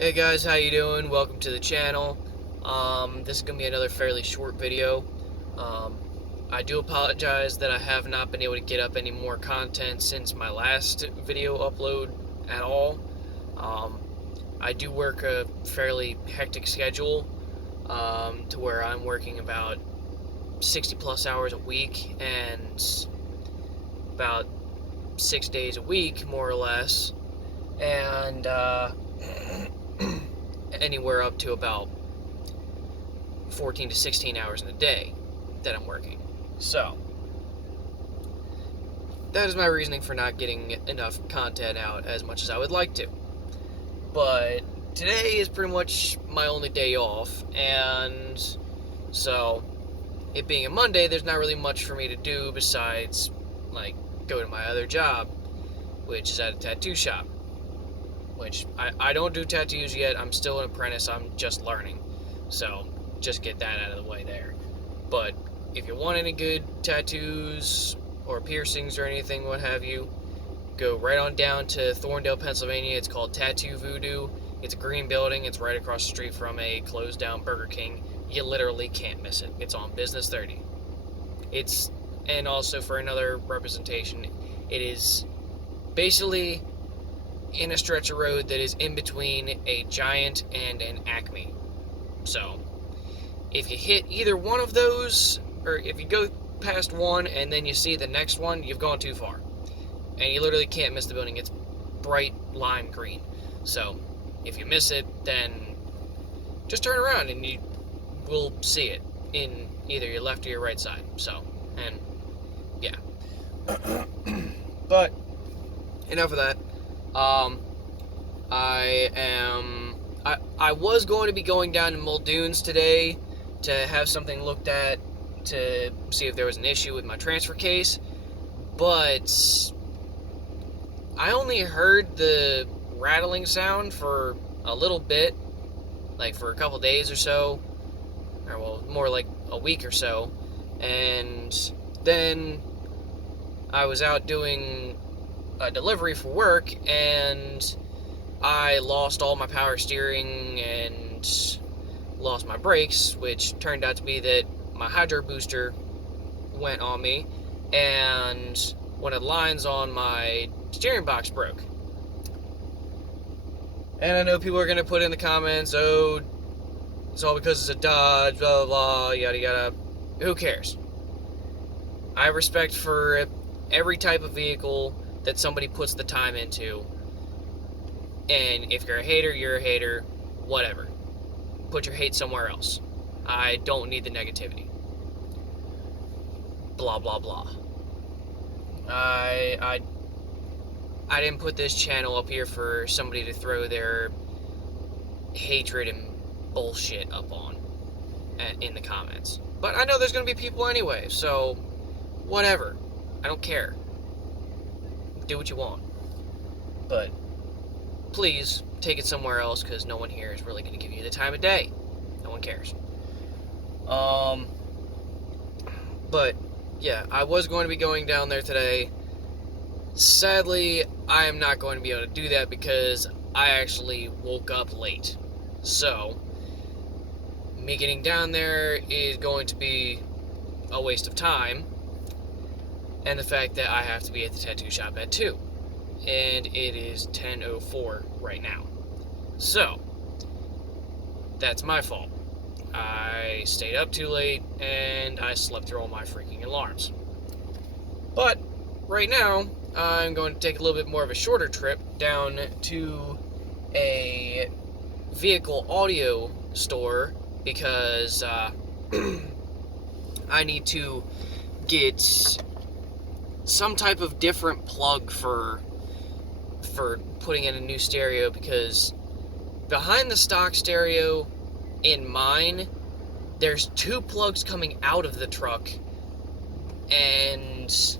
Hey guys, how you doing? Welcome to the channel. This is gonna be another fairly short video. Um, I do apologize that I have not been able to get up any more content since my last video upload at all. Um, I do work a fairly hectic schedule, to where I'm working about 60 plus hours a week and about 6 days a week, more or less, and anywhere up to about 14 to 16 hours in a day that I'm working. So, that is my reasoning for not getting enough content out as much as I would like to. But today is pretty much my only day off, and so, it being a Monday, there's not really much for me to do besides, like, go to my other job, which is at a tattoo shop. Which, I don't do tattoos yet, I'm still an apprentice, I'm just learning. So, just get that out of the way there. But if you want any good tattoos or piercings or anything, what have you, go right on down to Thorndale, Pennsylvania. It's called Tattoo Voodoo. It's a green building. It's right across the street from a closed down Burger King. You literally can't miss it. It's on Business 30. And also for another representation, it is basically in a stretch of road that is in between a Giant and an Acme. So, if you hit either one of those, or if you go past one and then you see the next one, you've gone too far. And you literally can't miss the building. It's bright lime green. So, if you miss it, then just turn around and you will see it in either your left or your right side. So, and yeah. But, enough of that. I was going to be going down to Muldoon's today to have something looked at to see if there was an issue with my transfer case, but I only heard the rattling sound for a little bit, like for a couple days or so, or well, more like a week or so, and then I was out doing a delivery for work, and I lost all my power steering and lost my brakes, which turned out to be that my hydro booster went on me, and one of the lines on my steering box broke. And I know people are going to put in the comments, oh, it's all because it's a Dodge, blah, blah, blah, yada, yada. Who cares? I have respect for every type of vehicle that somebody puts the time into. And if you're a hater, you're a hater. Whatever. Put your hate somewhere else. I don't need the negativity. Blah, blah, blah. I didn't put this channel up here for somebody to throw their hatred and bullshit up on in the comments. But I know there's going to be people anyway, so whatever. I don't care. Do what you want. But please take it somewhere else, because no one here is really going to give you the time of day. No one cares. But yeah, I was going to be going down there today. Sadly, I am not going to be able to do that because I actually woke up late. So, me getting down there is going to be a waste of time. And the fact that I have to be at the tattoo shop at 2. And it is 10:04 right now. So, that's my fault. I stayed up too late, and I slept through all my freaking alarms. But, right now, I'm going to take a little bit more of a shorter trip down to a vehicle audio store, because I need to get some type of different plug for putting in a new stereo, because behind the stock stereo in mine, there's 2 plugs coming out of the truck and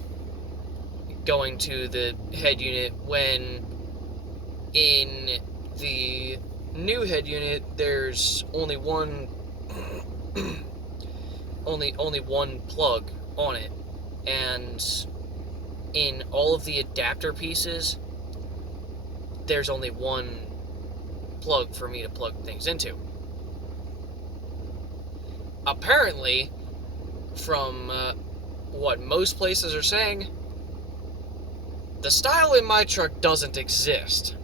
going to the head unit, when in the new head unit there's only one only one plug on it, and in all of the adapter pieces there's only one plug for me to plug things into. Apparently, from what most places are saying, the style in my truck doesn't exist.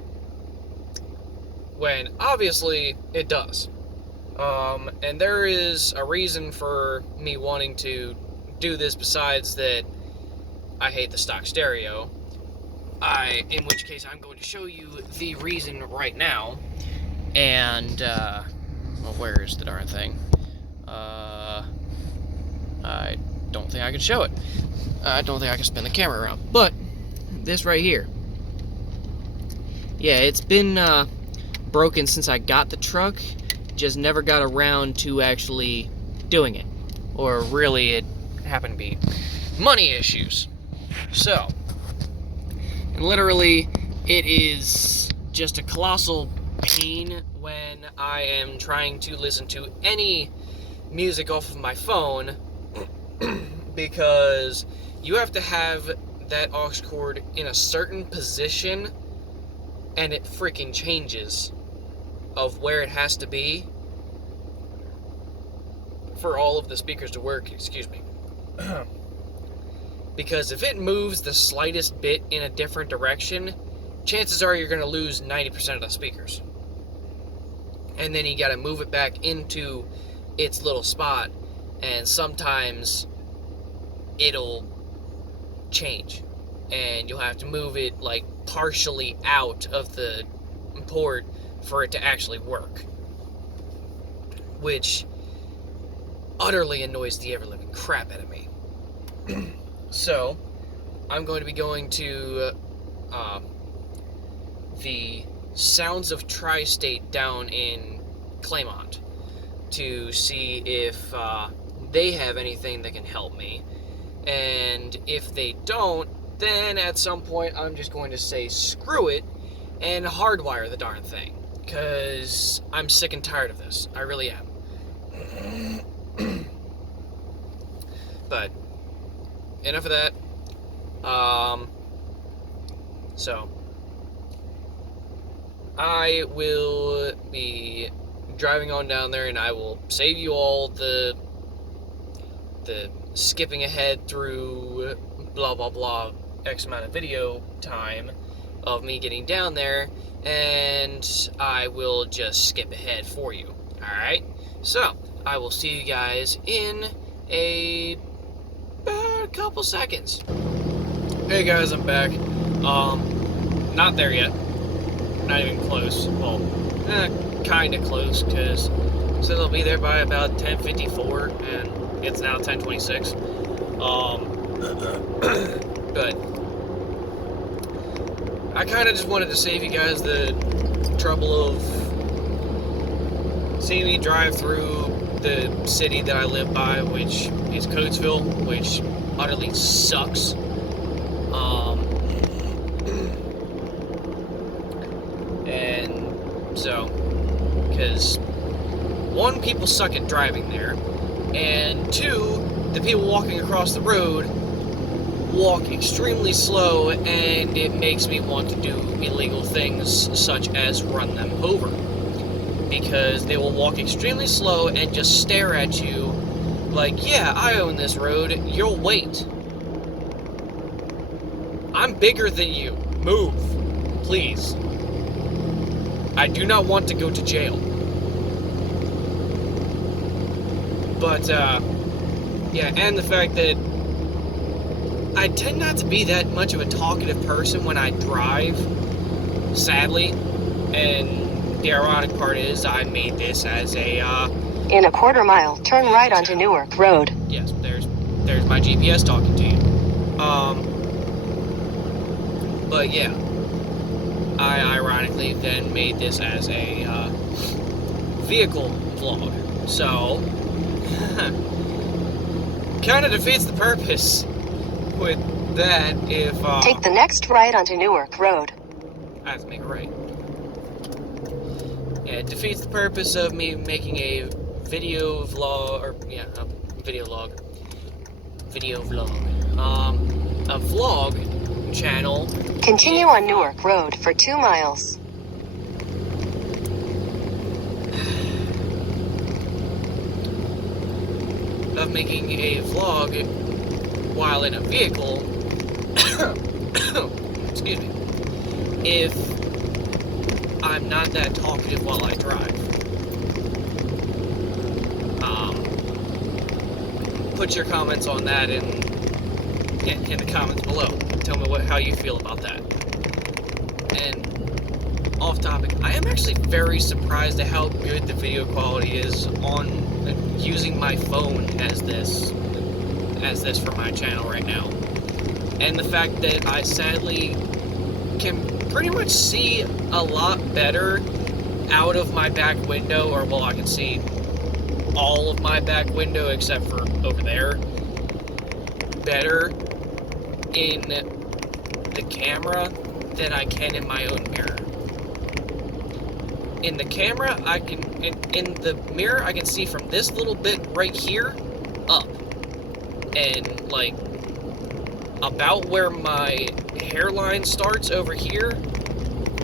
When obviously it does. And there is a reason for me wanting to do this besides that I hate the stock stereo. In which case I'm going to show you the reason right now. And, well, where is the darn thing? I don't think I can show it. I don't think I can spin the camera around. But, this right here. Yeah, it's been, broken since I got the truck. Just never got around to actually doing it. Or really, it happened to be money issues. So, and literally, it is just a colossal pain when I am trying to listen to any music off of my phone, because you have to have that aux cord in a certain position, and it freaking changes of where it has to be for all of the speakers to work, excuse me. Because if it moves the slightest bit in a different direction, chances are you're going to lose 90% of the speakers. And then you got to move it back into its little spot, and sometimes it'll change. And you'll have to move it like partially out of the port for it to actually work. Which utterly annoys the ever-living crap out of me. So, I'm going to be going to the Sounds of Tri-State down in Claymont to see if they have anything that can help me. And if they don't, then at some point I'm just going to say screw it and hardwire the darn thing. Because I'm sick and tired of this. I really am. But enough of that. So I will be driving on down there, and I will save you all the skipping ahead through blah blah blah X amount of video time of me getting down there, and I will just skip ahead for you. Alright? So, I will see you guys in about a couple seconds. Hey guys, I'm back. Not there yet. Not even close. Well, kinda close, because so they'll be there by about 10:54, and it's now 10:26. But I kinda just wanted to save you guys the trouble of seeing me drive through the city that I live by, which is Coatesville, which utterly sucks. And so, because one, people suck at driving there, and two, the people walking across the road walk extremely slow, and it makes me want to do illegal things such as run them over. Because they will walk extremely slow and just stare at you like, yeah, I own this road, you'll wait. I'm bigger than you. Move, please. I do not want to go to jail. But, yeah, and the fact that I tend not to be that much of a talkative person when I drive, sadly, and the ironic part is I made this as a, In a quarter mile, turn right onto Newark Road. Yes, there's my GPS talking to you. But yeah, I ironically then made this as a, vehicle vlog. So, kinda defeats the purpose with that if, Take the next right onto Newark Road. I have to make it right. Yeah, it defeats the purpose of me making a video vlog, or, yeah, a video vlog. A vlog channel. Continue on Newark Road for 2 miles. of making a vlog while in a vehicle, excuse me, if I'm not that talkative while I drive. Put your comments on that in the comments below. Tell me how you feel about that. And off topic, I am actually very surprised at how good the video quality is on using my phone as this for my channel right now. And the fact that I sadly can pretty much see a lot better out of my back window, or well, I can see all of my back window except for over there better in the camera than I can in my own mirror. In the camera, in the mirror, I can see from this little bit right here up, and like about where my hairline starts over here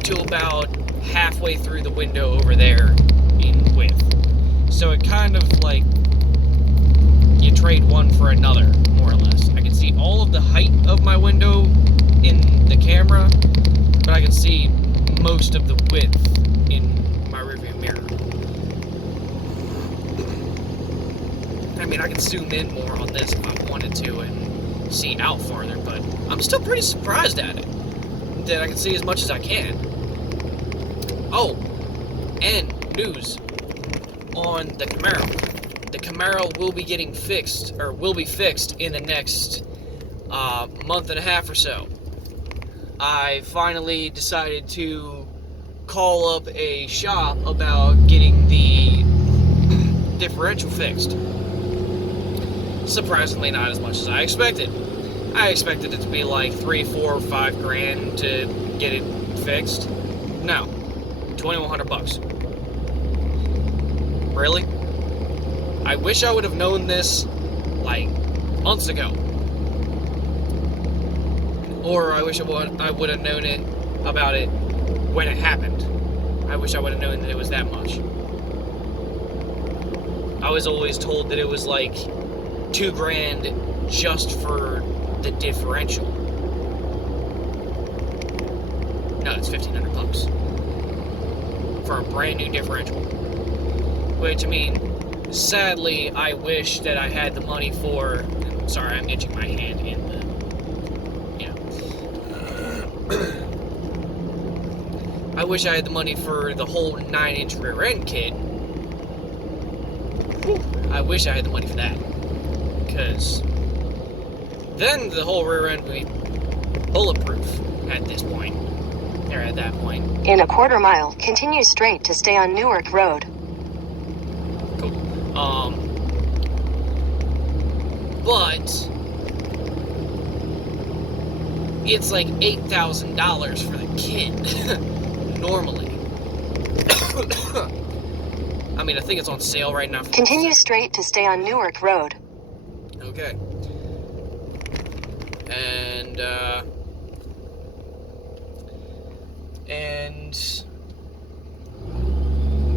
to about halfway through the window over there in width. So it kind of like you trade one for another, more or less. I can see all of the height of my window in the camera, but I can see most of the width in my rearview mirror. I mean, I can zoom in more on this if I wanted to and see out farther, but I'm still pretty surprised at it, that I can see as much as I can. Oh, and news on the Camaro. The Camaro will be getting fixed, or will be fixed in the next month and a half or so. I finally decided to call up a shop about getting the differential fixed. Surprisingly, not as much as I expected. I expected it to be like $3, $4, $5 grand to get it fixed. No, $2,100. Really? I wish I would have known this like months ago. Or I wish I would have known about it when it happened. I wish I would have known that it was that much. I was always told that it was like $2 grand just for the differential. No, it's $1,500 for a brand new differential. Which, I mean, sadly, I wish that I had the money for. Sorry, I'm itching my hand in the. I wish I had the money for the whole 9-inch rear end kit. I wish I had the money for that. Because then the whole rear end would be bulletproof at this point. Or at that point. In a quarter mile, continue straight to stay on Newark Road. Cool. But it's like $8,000 for the kit. Normally. I mean, I think it's on sale right now. Continue straight to stay on Newark Road. Okay. And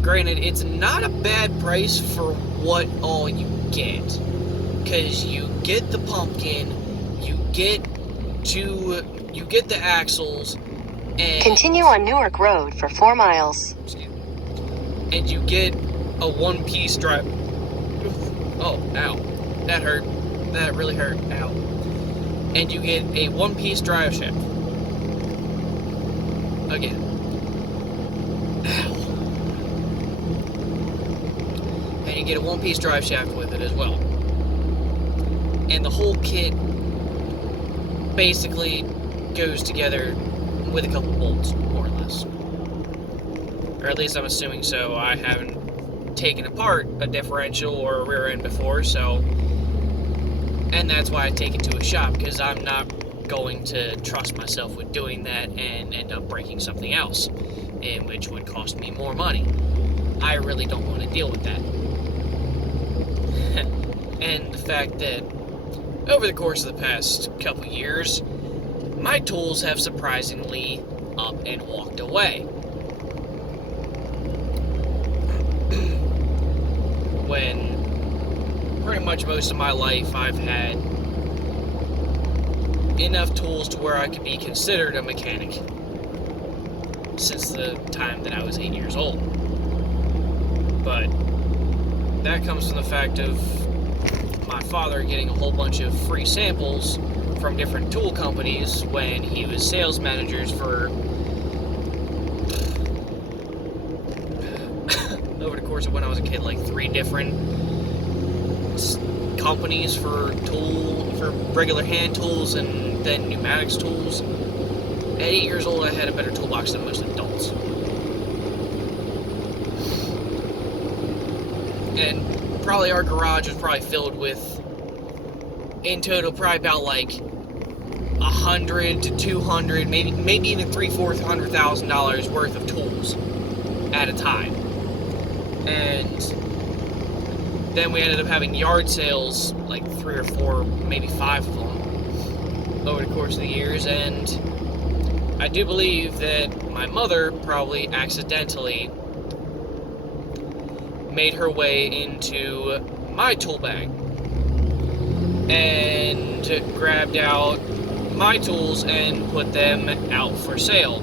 granted, it's not a bad price for what all you get. Because you get the pumpkin, you get the axles, and continue on Newark Road for 4 miles. And you get a one-piece drive. Oh, ow. That hurt. That really hurt. Ow. And you get a one-piece drive shaft. Again. Ow. And you get a one-piece drive shaft with it as well. And the whole kit basically goes together with a couple bolts, more or less. Or at least I'm assuming so. I haven't taken apart a differential or a rear end before, so. And that's why I take it to a shop, because I'm not going to trust myself with doing that and end up breaking something else, and which would cost me more money. I really don't want to deal with that. And the fact that over the course of the past couple years, my tools have surprisingly up and walked away. When pretty much most of my life I've had enough tools to where I could be considered a mechanic since the time that I was 8 years old. But that comes from the fact of my father getting a whole bunch of free samples from different tool companies when he was sales managers for over the course of when I was a kid, like 3 different companies for regular hand tools and then pneumatics tools. At 8 years old, I had a better toolbox than most adults. And probably our garage was probably filled with, in total, probably about like 100 to 200, maybe even $300,000-$400,000 worth of tools at a time. And then we ended up having yard sales, like 3 or 4, maybe 5 of them over the course of the years. And I do believe that my mother probably accidentally made her way into my tool bag and grabbed out my tools and put them out for sale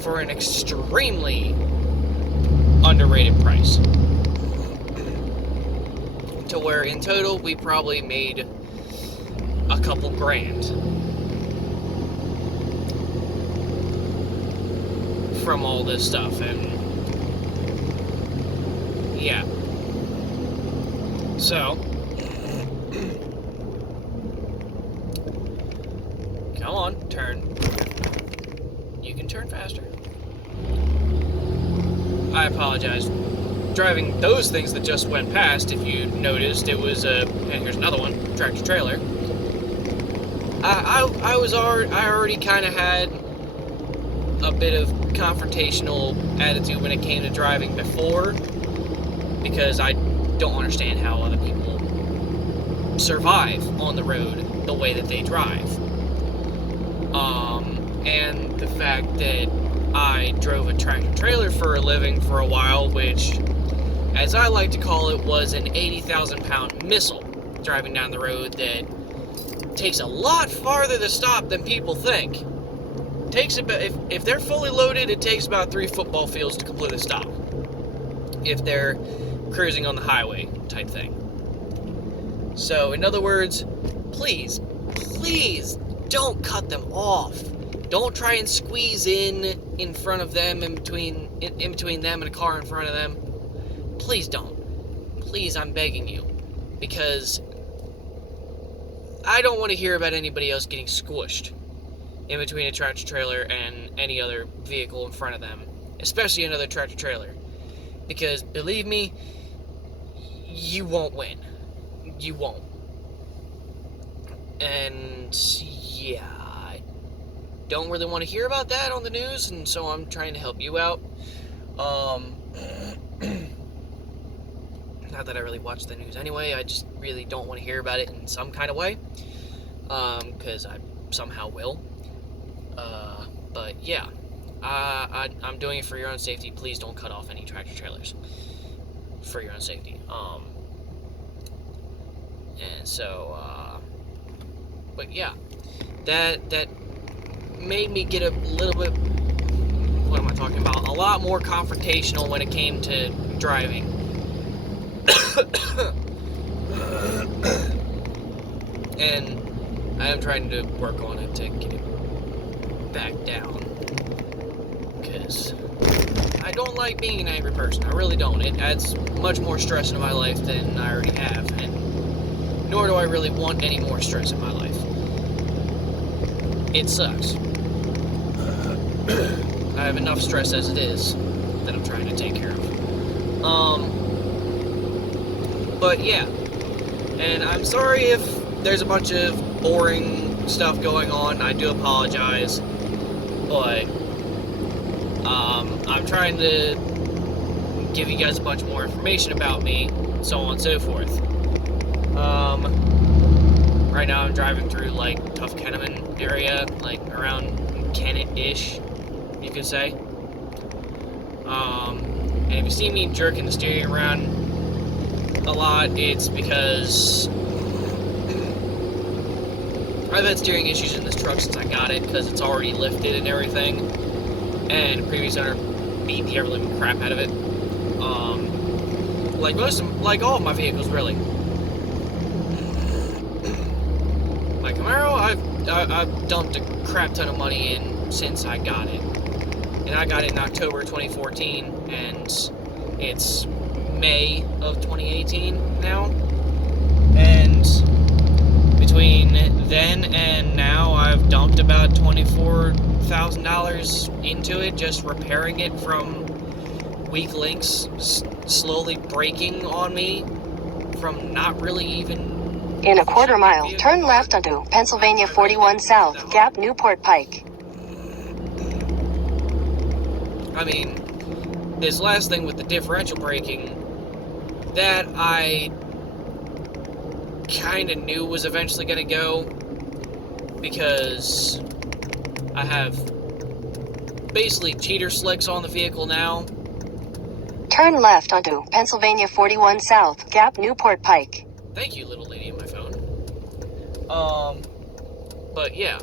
for an extremely underrated price, to where in total we probably made a couple grand from all this stuff. And yeah, so come on, turn. You can turn faster. I apologize. Driving those things that just went past, if you noticed, it was and here's another one, tractor trailer. I already kind of had a bit of confrontational attitude when it came to driving before, because I don't understand how other people survive on the road the way that they drive. And the fact that I drove a tractor trailer for a living for a while, which, as I like to call it, was an 80,000-pound missile driving down the road that takes a lot farther to stop than people think. Takes about, if they're fully loaded, it takes about 3 football fields to completely stop. If they're cruising on the highway type thing. So, in other words, please don't cut them off. Don't try and squeeze in front of them, in between them and a car in front of them. Please don't. Please, I'm begging you. Because I don't want to hear about anybody else getting squished in between a tractor trailer and any other vehicle in front of them. Especially another tractor trailer. Because, believe me, you won't win. You won't. And, yeah, I don't really want to hear about that on the news, and so I'm trying to help you out. Not that I really watch the news anyway, I just really don't want to hear about it in some kind of way. Because I somehow will. But, yeah. I'm doing it for your own safety. Please don't cut off any tractor trailers. For your own safety. And so, but yeah, that made me get a little bit, what am I talking about? A lot more confrontational when it came to driving. And I am trying to work on it to get it back down. Because I don't like being an angry person. I really don't. It adds much more stress into my life than I already have. And nor do I really want any more stress in my life. It sucks. I have enough stress as it is that I'm trying to take care of. But yeah. And I'm sorry if there's a bunch of boring stuff going on. I do apologize. But I'm trying to give you guys a bunch more information about me, so on and so forth. Right now I'm driving through, like, Tough Kenneman area, like, around Kennett-ish, you could say. And if you see me jerking the steering around, a lot, it's because I've had steering issues in this truck since I got it, because it's already lifted and everything, and the previous owner beat the ever-living crap out of it. Like all of my vehicles, really. My Camaro, I've dumped a crap ton of money in since I got it. And I got it in October 2014, and it's May of 2018 now. And between then and now, I've dumped about $24,000 into it, just repairing it from weak links slowly breaking on me from not really even... In a quarter mile, turn left onto Pennsylvania 41 South, Gap Newport Pike. I mean, this last thing with the differential braking, that I kind of knew was eventually going to go, because I have basically cheater slicks on the vehicle now. Turn left onto Pennsylvania 41 South, Gap Newport Pike. Thank you, little lady in my phone. But yeah.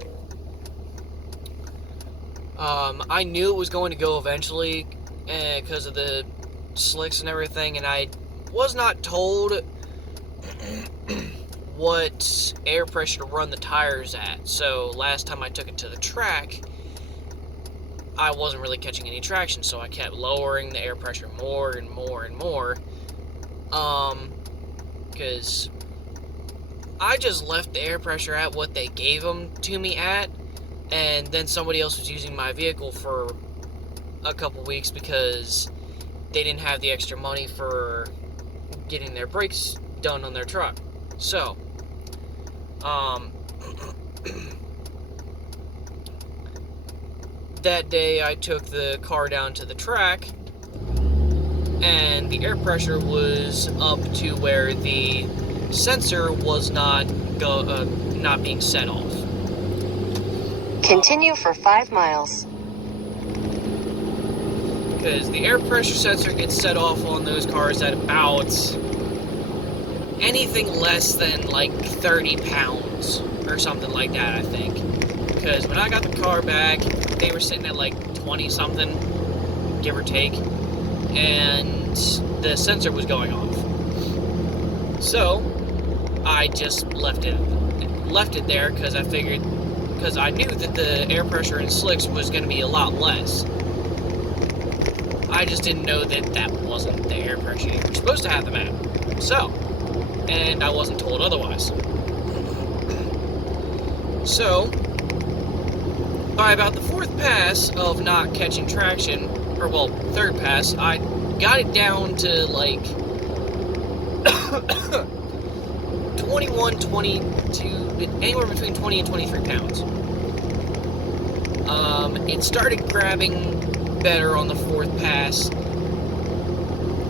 I knew it was going to go eventually, because of the slicks and everything, and I was not told what air pressure to run the tires at. So last time I took it to the track, I wasn't really catching any traction, so I kept lowering the air pressure more and more and more. Because I just left the air pressure at what they gave them to me at, and then somebody else was using my vehicle for a couple weeks because they didn't have the extra money for getting their brakes done on their truck. So, that day I took the car down to the track, and the air pressure was up to where the sensor was not being set off. Continue for 5 miles. Because the air pressure sensor gets set off on those cars at about anything less than like 30 pounds or something like that, I think. Because when I got the car back, they were sitting at like 20 something, give or take, and the sensor was going off. So I just left it there because I knew that the air pressure in slicks was going to be a lot less. I just didn't know that that wasn't the air pressure you were supposed to have them at. So, and I wasn't told otherwise. So, by about the 4th pass of not catching traction, or well, 3rd pass, I got it down to like 21, 22, anywhere between 20 and 23 pounds. It started grabbing better on the 4th pass.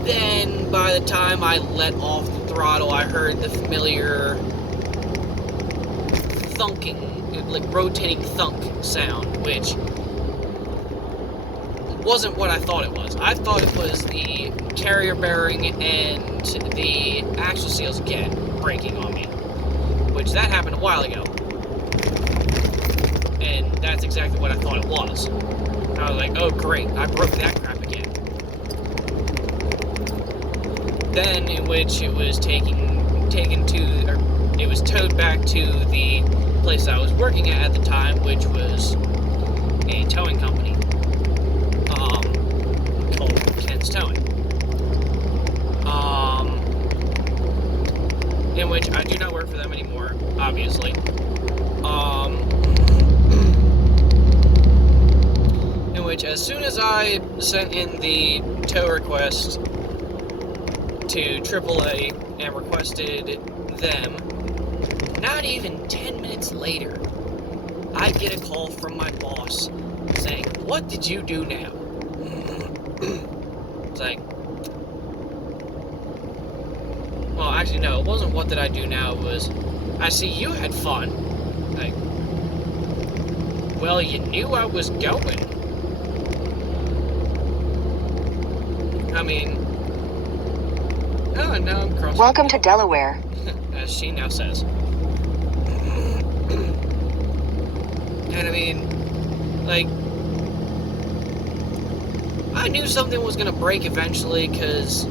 Then, by the time I let off the throttle, I heard the familiar thunking, like rotating thunk sound, which wasn't what I thought it was. I thought it was the carrier bearing and the axle seals again breaking on me, which that happened a while ago. And that's exactly what I thought it was. I was like, oh great, I broke that crap again. Then, in which it was it was towed back to the place I was working at the time, which was a towing company, called Ken's Towing. In which I do not work for them anymore, obviously. In which, as soon as I sent in the tow request to AAA and requested them, not even 10 minutes later, I get a call from my boss saying, "What did you do now?" It's like, well, actually, no, it wasn't what did I do now, it was, I see you had fun. Like, well, you knew I was going. I mean, Oh, and now I'm crossing. Welcome to Delaware. As she now says. And I mean, like, I knew something was gonna break eventually, because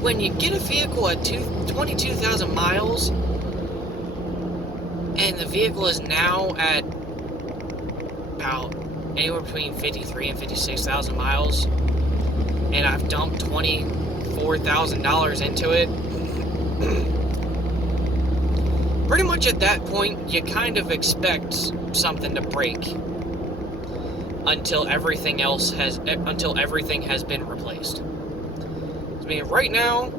when you get a vehicle at 22,000 miles, and the vehicle is now at about anywhere between 53 and 56,000 miles, and I've dumped $24,000 into it, pretty much at that point, you kind of expect something to break until everything has been replaced. I mean, right now,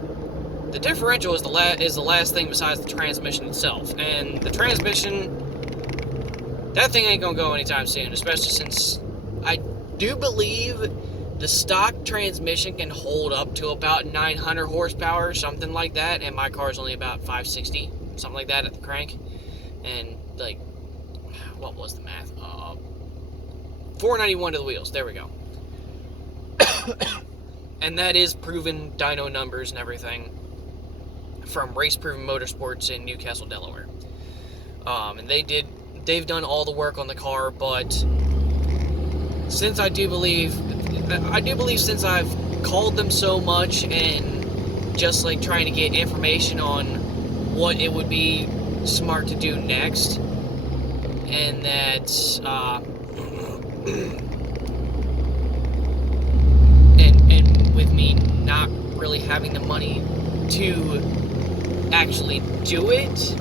the differential is the last thing besides the transmission itself, and the transmission, that thing ain't gonna go anytime soon, especially since I do believe the stock transmission can hold up to about 900 horsepower, something like that, and my car's only about 560, something like that at the crank. And, like, what was the math? 491 to the wheels, there we go. And that is proven dyno numbers and everything from Race Proven Motorsports in Newcastle, Delaware. And they've done all the work on the car, but since I do believe since I've called them so much and just like trying to get information on what it would be smart to do next, and that and with me not really having the money to actually do it,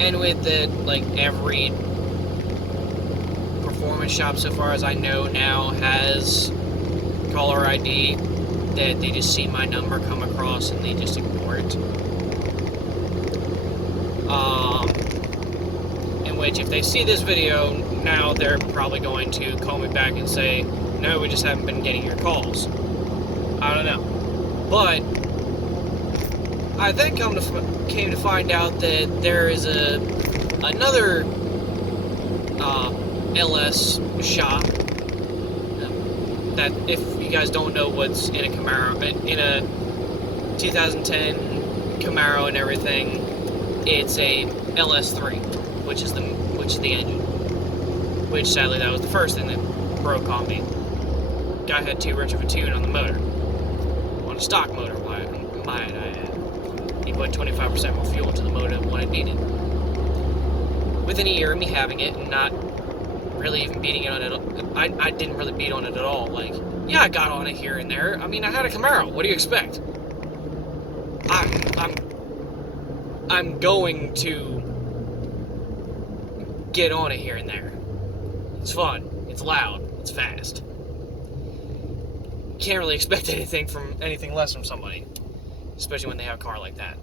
and with the, like, every performance shop so far as I know now has caller ID, that they just see my number come across and they just ignore it. In which, if they see this video now, they're probably going to call me back and say, no, we just haven't been getting your calls. I don't know. But I then came to find out that there is another LS shop that, if you guys don't know what's in a Camaro, in a 2010 Camaro and everything, it's a LS3, which is the engine. Which, sadly, that was the first thing that broke on me. Guy had too rich of a tune on the motor. On a stock motor, might I add. He put 25% more fuel into the motor than what it needed. Within a year of me having it and not really even beating it on it, I didn't really beat on it at all. Like, yeah, I got on it here and there. I mean, I had a Camaro. What do you expect? I'm going to get on it here and there. It's fun. It's loud. It's fast. Can't really expect anything less from somebody, especially when they have a car like that.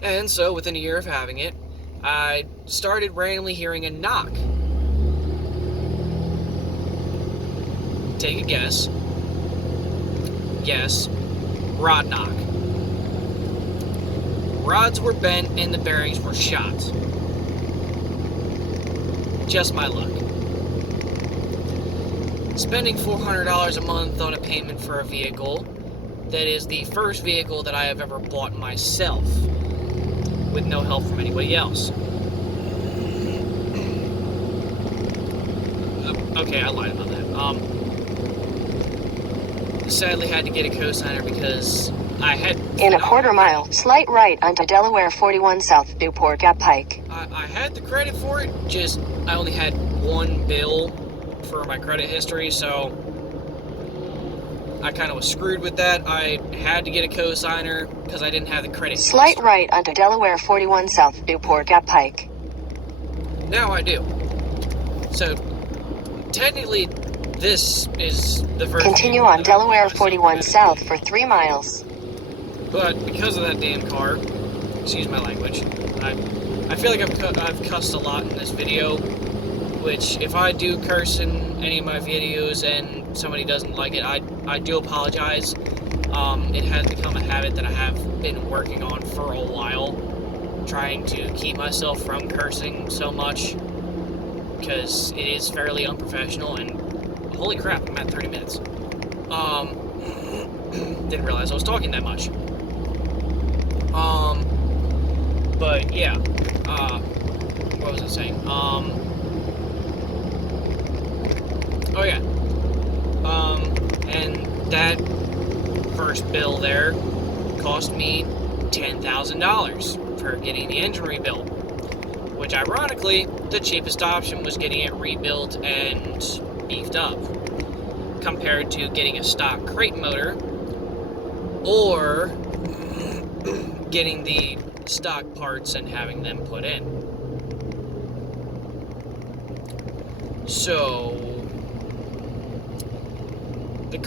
And so, within a year of having it, I started randomly hearing a knock. Take a guess. Yes, rod knock. Rods were bent and the bearings were shot. Just my luck. Spending $400 a month on a payment for a vehicle that is the first vehicle that I have ever bought myself, with no help from anybody else. Okay, I lied about that. Sadly had to get a cosigner because I had... In a quarter mile, slight right onto Delaware 41 South, Newport Gap Pike. I had the credit for it, just I only had one bill for my credit history, so I kind of was screwed with that. I had to get a cosigner because I didn't have the credit. Slight right onto Delaware 41 South, Newport Gap Pike. Now I do. So, technically, this is the first... Continue on Delaware 41 South for 3 miles. But because of that damn car, excuse my language, I feel like I've cussed a lot in this video, which, if I do curse in any of my videos and somebody doesn't like it, I do apologize. It has become a habit that I have been working on for a while, trying to keep myself from cursing so much, because it is fairly unprofessional, and holy crap, I'm at 30 minutes. Didn't realize I was talking that much. But yeah. What was I saying? Oh yeah. And that first bill there cost me $10,000 for getting the engine rebuilt. Which, ironically, the cheapest option was getting it rebuilt and beefed up, compared to getting a stock crate motor, or getting the stock parts and having them put in. So, the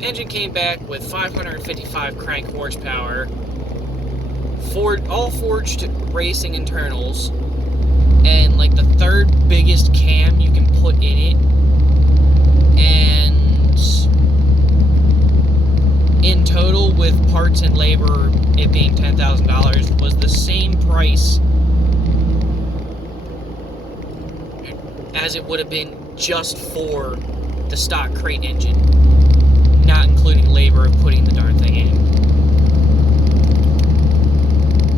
engine came back with 555 crank horsepower, all forged racing internals, and like the third biggest cam you can put in it, and in total with parts and labor, it being $10,000, was the same price as it would have been just for the stock crate engine, not including labor of putting the darn thing in.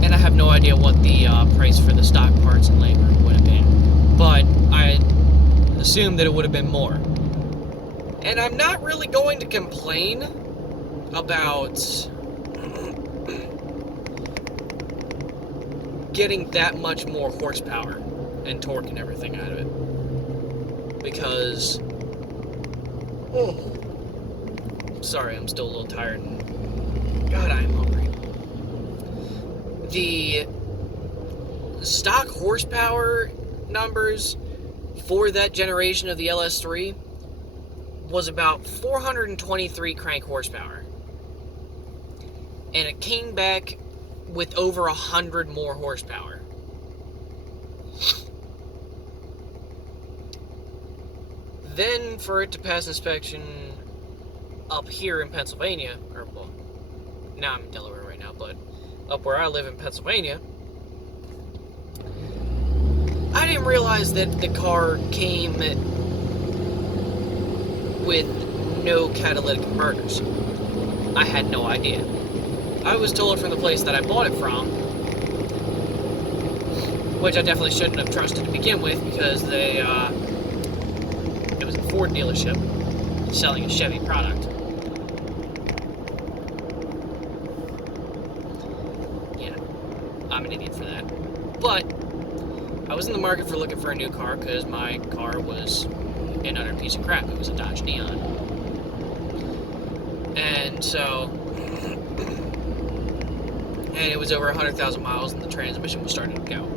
And I have no idea what the price for the stock parts and labor would have been, but I assume that it would have been more. And I'm not really going to complain about getting that much more horsepower and torque and everything out of it, because sorry, I'm still a little tired, and God, I am hungry. The stock horsepower numbers for that generation of the LS3 was about 423 crank horsepower, and it came back with over 100 more horsepower. Then for it to pass inspection up here in Pennsylvania, or well, now I'm in Delaware right now, but up where I live in Pennsylvania, I didn't realize that the car came with no catalytic converters. I had no idea. I was told from the place that I bought it from, which I definitely shouldn't have trusted to begin with, because it was a Ford dealership selling a Chevy product. Yeah, I'm an idiot for that. But I was in the market for looking for a new car because my car was an utter piece of crap. It was a Dodge Neon. And so, and it was over 100,000 miles and the transmission was starting to go.